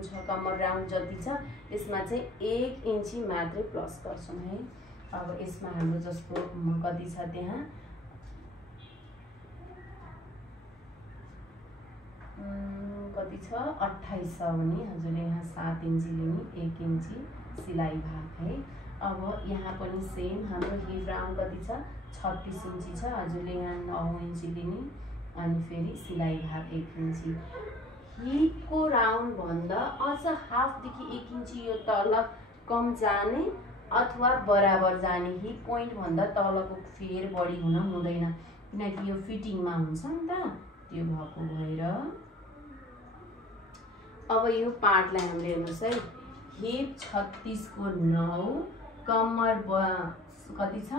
Round छ, कम्मर round जति छ यसमा चाहिँ 1 इन्ची मात्रै प्लस गर्छौँ है। अब यसमा हाम्रो जस्तो कति छ त्यहाँ कति छ 28 छ भने हजुरले यहाँ 7 इन्ची लिने, 1 इन्ची सिलाइ भाग है। अब यहाँ पनि सेम हाम्रो हिप राउन्ड कति छ 36 इन्ची छ, हजुरले यहाँ 9 इन्ची लिने अनि फेरि सिलाइ भाग 1 इन्ची। हिपको राउन्ड भन्दा अझ हाफदेखि 1 इन्ची यो तल कम जाने अथवा बराबर जाने, हिप पोइन्ट भन्दा तलको फेर बढी हुन हुँदैन किनकि यो फिटिङमा हुन्छ नि त, त्यो भएको भएर अब यो पार्टलाई हामीले हेर्नुहोस् है, हिप 36 को 9, कम्मर कति छ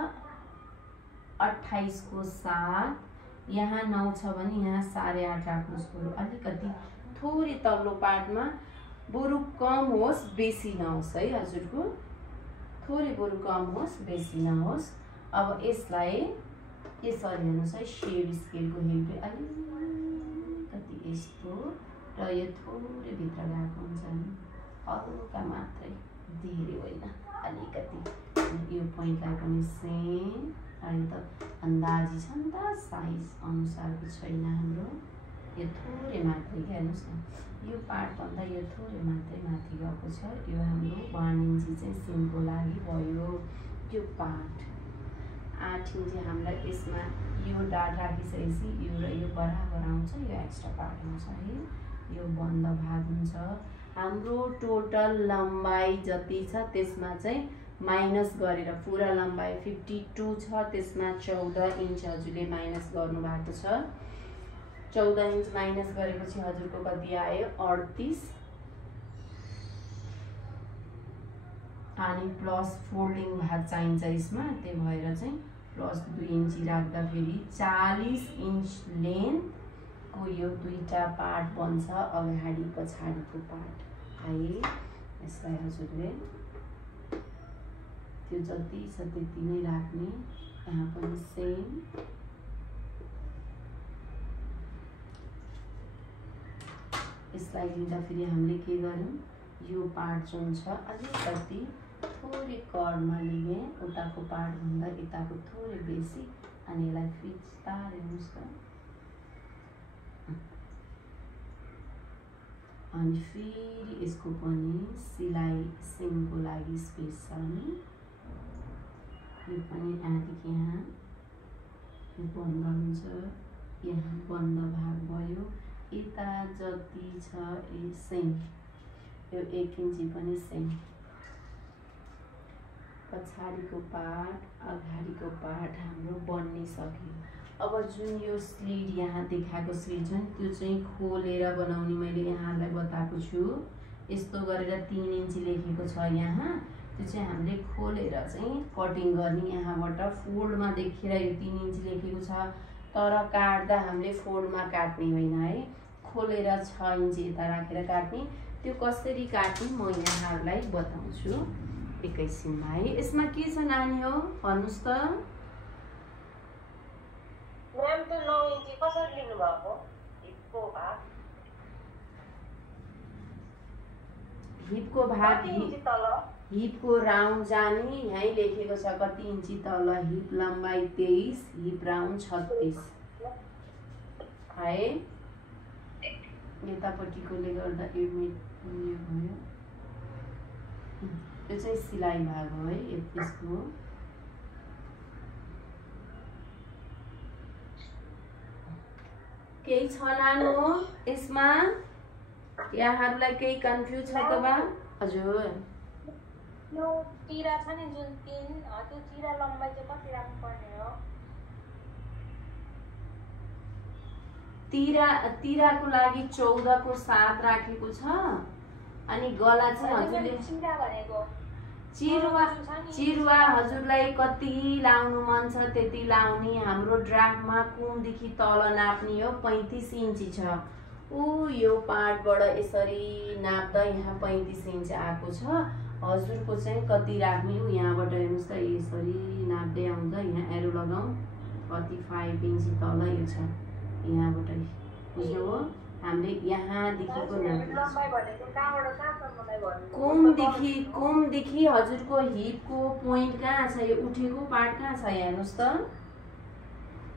28 को 7, यहाँ 9 छ भने यहाँ 8.5 राख्नुहोस् बरु, अलिकति थोरै तल्लो पार्टमा बरु कम होस् बेसी नहोस् है हजुरको, थोरै बरु कम होस् बेसी नहोस्। अब यसलाई यसरी हेर्नुहोस् है, सेड स्केलको हेल्पले अलिकति यस्तो र यो थोरै भित्र गएको हुन्छ नि, हल्का मात्रै, धेरै होइन अलिकति। यो पोइन्टलाई पनि सेम, अहिले त अन्दाजी छ नि त साइज अनुसारको छैन हाम्रो, यो थोरै मात्रै हेर्नुहोस् न, यो पार्ट भन्दा यो थोरै मात्रै माथि गएको छ, यो हाम्रो 1 इन्ची चाहिँ सिमको लागि भयो। यो पार्ट 8 इन्ची हामीलाई यसमा यो डाट राखिसकेपछि यो र यो बराबर आउँछ, यो एक्स्ट्रा पार्ट आउँछ है, यो बन्द भाग हुन्छ। हाम्रो टोटल लम्बाइ जति छ त्यसमा चाहिँ माइनस गरेर पुरा लम्बाइ 52 छ, त्यसमा 14 इन्च हजुरले माइनस गर्नु भएको छ। 14 इन्च माइनस गरेपछि हजुरको कति आयो 38, अनि प्लस फोल्डिङ भाग चाहिन्छ यसमा, त्यही भएर चाहिँ प्लस 2 इन्ची राख्दा फेरि 40 इन्च लेन्थ को यो दुईटा पार्ट बन्छ, अगाडि पछाडिको पार्ट है। यसलाई हजुरले त्यो जति छ त्यति नै राख्ने, यहाँ पनि सेम। यसलाई लिँदा फेरि हामीले के गर्यौं, यो पार्ट जुन छ अलिकति थोरै कर्वमा लिए, उताको पार्ट भन्दा यताको थोरै बेसी, अनि यसलाई फिस्तार हेर्नुहोस् त, अनि फेरि यसको पनि सिलाइ सिमको लागि स्पेस छ नि, यो पनि यहाँदेखि यहाँ यो बन्द हुन्छ, यहाँ बन्द भाग भयो, यता जति छ सेम, यो 1 इन्ची पनि सेम। पछाडिको पार्ट अगाडिको पार्ट हाम्रो बनिसक्यो। अब जुन यो स्लिट यहाँ देखाएको स्लिट छ त्यो चाहिँ खोलेर बनाउने मैले यहाँलाई बताएको छु, यस्तो गरेर 3 इन्ची लेखेको छ यहाँ, त्यो चाहिँ हामीले खोलेर चाहिँ कटिङ गर्ने, यहाँबाट फोल्डमा देखेर यो 3 इन्ची लेखेको छ, तर काट्दा हामीले फोल्डमा काट्ने होइन है, खोलेर 6 इन्ची यता राखेर काट्ने। त्यो कसरी काट्ने म यहाँहरूलाई बताउँछु एकैछिनमा है। यसमा के छ नानी हो भन्नुस् त? मैम तो 9 इन्ची कसरी लिनु भएको? हिपको भाग, हिपको भाग इन्ची तल, हिपको राउन्ड जाने यही लेखेको छ कति इन्ची तल, हिप लम्बाइ 23, हिप राउन्ड 36 है। यतापट्टिकोले गर्दा यो भयो, यो चाहिँ सिलाइ भाग हो है यसको। केही छ नानो यसमा? यहाँहरूलाई केही कन्फ्युज छ त बा? हजुर यो तिरा छ नि जुन 3, त्यो तिरा लम्बाइ चाहिँ कति राख्नु पर्ने हो? तिराको लागि 14 को 7 राखेको छ, अनि गला चाहिँ हजुरले चिरा भनेको चिरुवा हजुरलाई कति लाउनु मन छ त्यति लाउने। हाम्रो ड्राफ्टमा कुमदेखि तल नाप्ने हो 35 इन्ची छ, यो पार्टबाट यसरी नाप्दा यहाँ 35 इन्च आएको छ, हजुरको चाहिँ कति राख्ने हो यहाँबाट हेर्नुहोस् त, यसरी नाप्दै आउँदा यहाँ एरो लगाउँ, 45 इन्ची तल यो छ यहाँबाट, बुझ्नुभयो? हामीले यहाँदेखिको लम्बाइ भनेको कहाँबाट कहाँसम्मलाई भन्नु? कुमदेखि हजुरको हिपको पोइन्ट कहाँ छ? यो उठेको पार्ट कहाँ छ? हेर्नुहोस् त,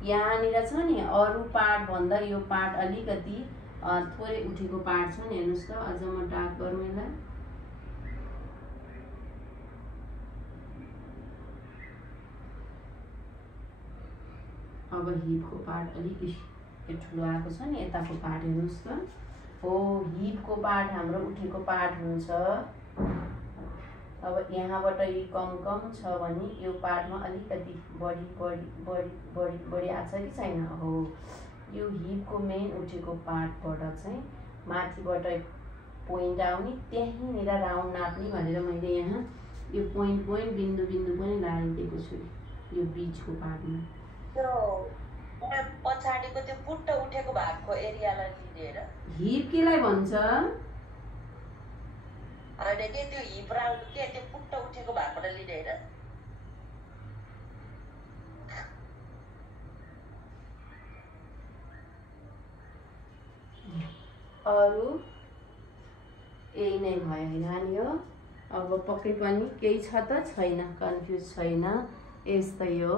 यहाँनिर छ नि। अरू पार्ट भन्दा यो पार्ट अलिकति थोरै उठेको पार्ट छ नि। हेर्नुहोस् त, अझ म डार्क गरौँ यसलाई। अब हिपको पार्ट अलिकति ठुलो आएको छ नि, यताको पार्ट हेर्नुहोस् त। हो, हिपको पार्ट हाम्रो उठेको पार्ट हुन्छ। अब यहाँबाट यो कम छ भने यो पार्टमा अलिकति बढी आएको छ कि छैन? हो, यो हिपको मेन उठेको पार्टबाट चाहिँ माथिबाट पोइन्ट आउने, त्यहीँनिर राउन्ड नाप्ने भनेर मैले यहाँ यो पोइन्ट बिन्दु पनि लगाइदिएको छु यो बिचको पार्टमा। पछाडिको त्यो पुट्ट उठेको भागको एरियालाई लिएर हिप केलाई भन्छ? होइन के त्यो हिप राउन्ड के त्यो पुट्ट उठेको भागबाट लिएर अरू यही नै भयो होइन नि हो। अब पक्कै पनि केही छ त छैन, कन्फ्युज छैन, यस्तै हो।